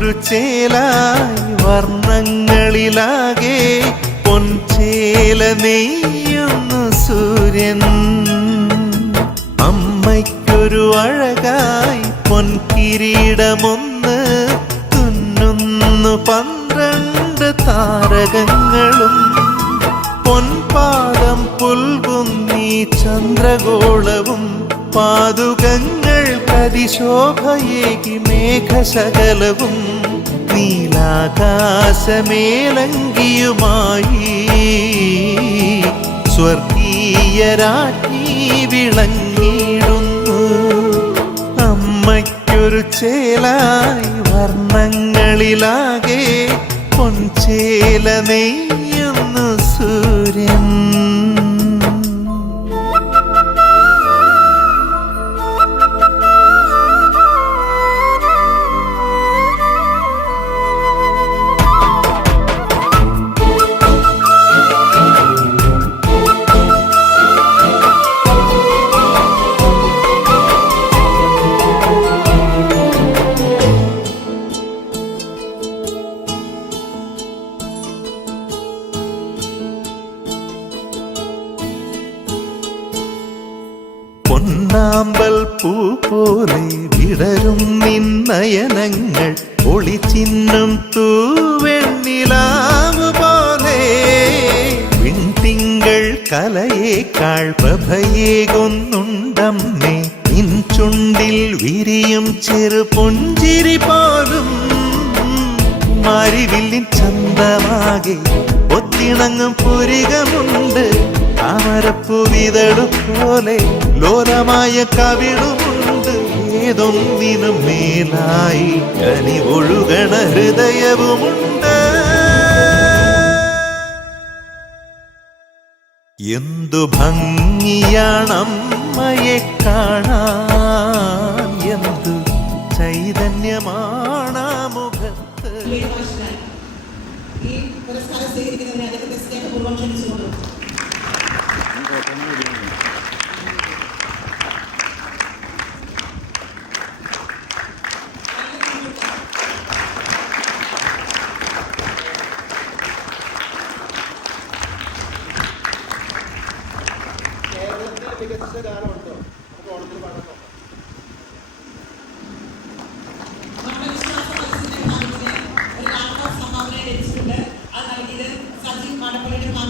ചേലായി വർണങ്ങളിലാകെ പൊൻചേല നെയ്യുന്നു സൂര്യൻ. അമ്മയ്ക്കൊരു അഴകായി പൊൻകിരീടമൊന്ന് തുന്നുന്നു പന്ത്രണ്ട് താരകങ്ങളും. പൊൻപാദം പുൽകുന്നീ ചന്ദ്രഗോളവും പാതുകങ്ങൾ കരിശോഭയേകി മേഘശകലവും നീലാകാശമേലങ്കിയുമായി. സ്വർഗീയരാജ്ഞി വിളങ്ങിയിടുന്നു. അമ്മയ്ക്കൊരു ചേലായി വർണങ്ങളിലാകെ പൊൻചേല നെയ്യുന്നു സൂര്യൻ. പൊന്നാമ്പൽ പൂ പോലെ വിടരും നിന്നയനങ്ങൾ ഒളിച്ചിന്നും തൂവെണ്ണിലാവ് പോലെ. വിൺതിങ്കൾ കലയേക്കാൾ പ്രഭയേകൊന്നുണ്ടമ്മേ നിൻ ചുണ്ടിൽ വിരിയും ചെറു പുഞ്ചിരി പോലും. മാരിവില്ലിൻ ചന്തമാകെ ഒത്തിണങ്ങും പുരികമുണ്ട്. താമരപ്പുവിതളു പോലെ ലോലമായ കവിളുമുണ്ട്. ഏതൊന്നിനും മേലായി കനി ഒഴുകണ ഹൃദയവുമുണ്ട്. എന്തു ഭംഗിയാണമ്മയെ കാണാൻ? എന്തു ചൈതന്യമാണ് മുഖത്ത്? ഈ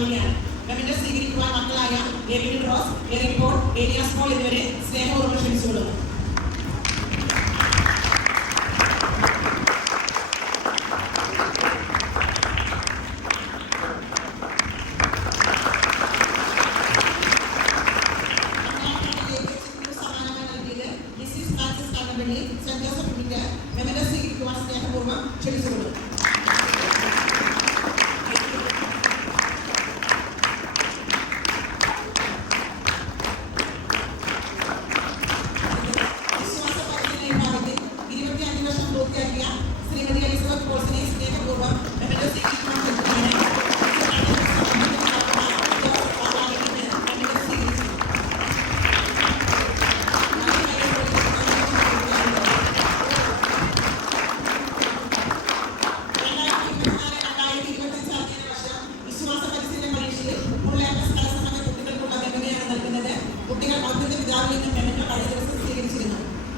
മാടപ്പള്ളിയുടെ ഫാമിലിയാണ് കമ്മിറ്റി സ്വീകരിക്കുവാൻ മക്കളായ Ebin Rose Eric Paul Elias Paul എന്നിവരെ സ്നേഹപൂർവ്വം ക്ഷണിച്ചുകൊള്ളുന്നു സമ്മാനങ്ങൾ നൽകിയത് Mrs Francis Kannappally Saint Joseph കുട്ടിക്ക് കമ്മിറ്റി സ്വീകരിക്കുവാൻ സ്നേഹപൂർവ്വം ക്ഷണിച്ചുകൊള്ളുന്നു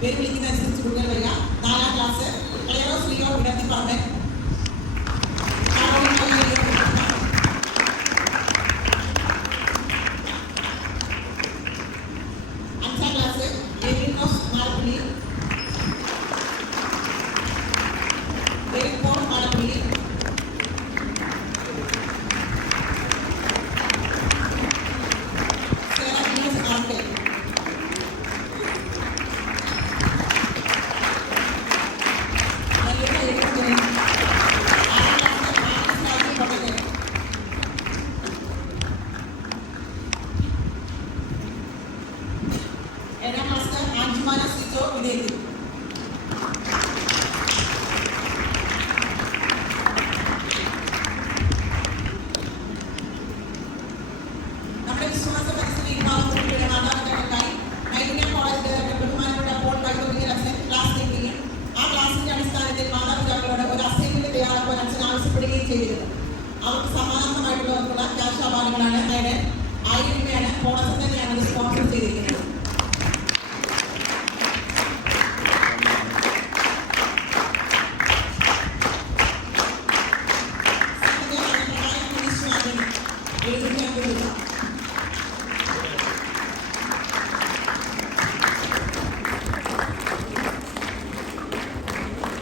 പേര് വിളിക്കുന്ന അനുസരിച്ച് കുട്ടികൾ വരിക. നാലാം ക്ലാസ് കളയറോ ലിയോ വിടത്തി കാറോളിൻ വിജയിക്കും അവർക്ക് സമാനമായിട്ടുള്ള ക്യാഷ് അവാർഡുകളാണ് അതായത് ആയിരം രൂപയാണ് ബോണസ് തന്നെയാണ് സ്പോൺസർ ചെയ്തിരിക്കുന്നത്.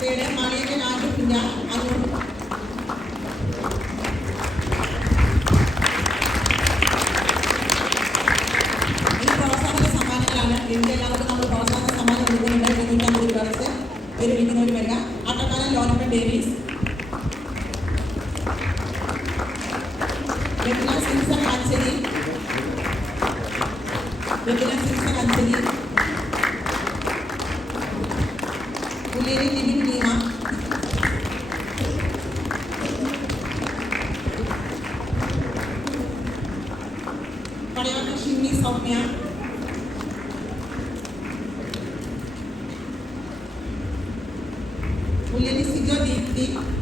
പേര് മാളിക രാജകുഞ്ഞ 第一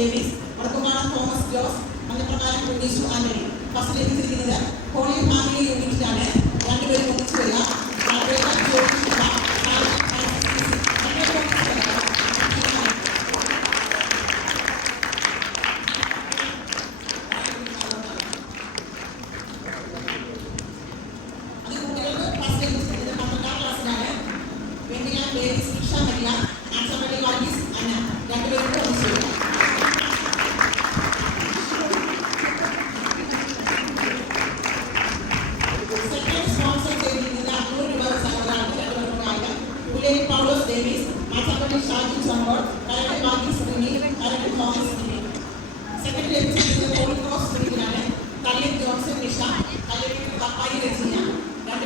ഡേവിസ് വടക്കുമാണ തോമസ് ജോസ് മഞ്ഞപ്രകാരം ഉണ്ണീഷു ആന്റണി. ഫസ്റ്റ് ലഭിച്ചിരിക്കുന്നത് കോളേജ് ഫാമിലി യൂണിറ്റിലാണ്. രണ്ടുപേരും ഒന്നിച്ചു വരിക.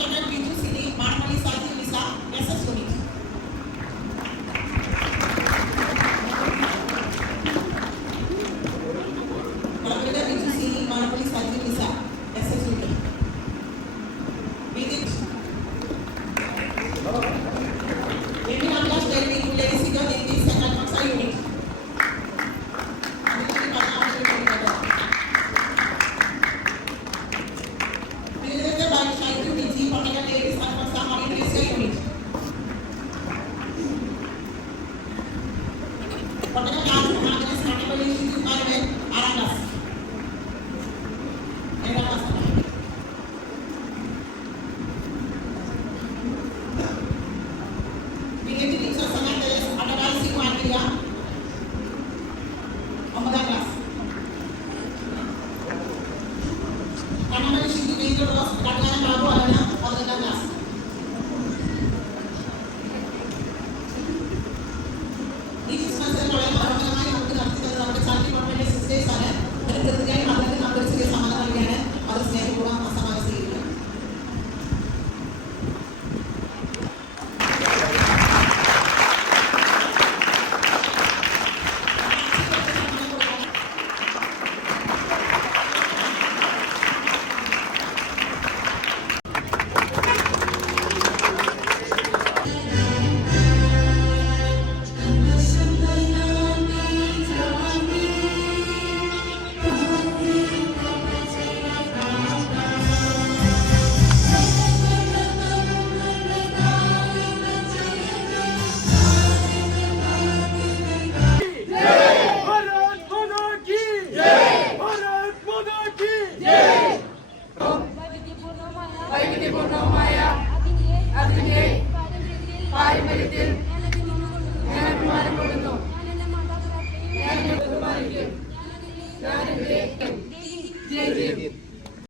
we're going to be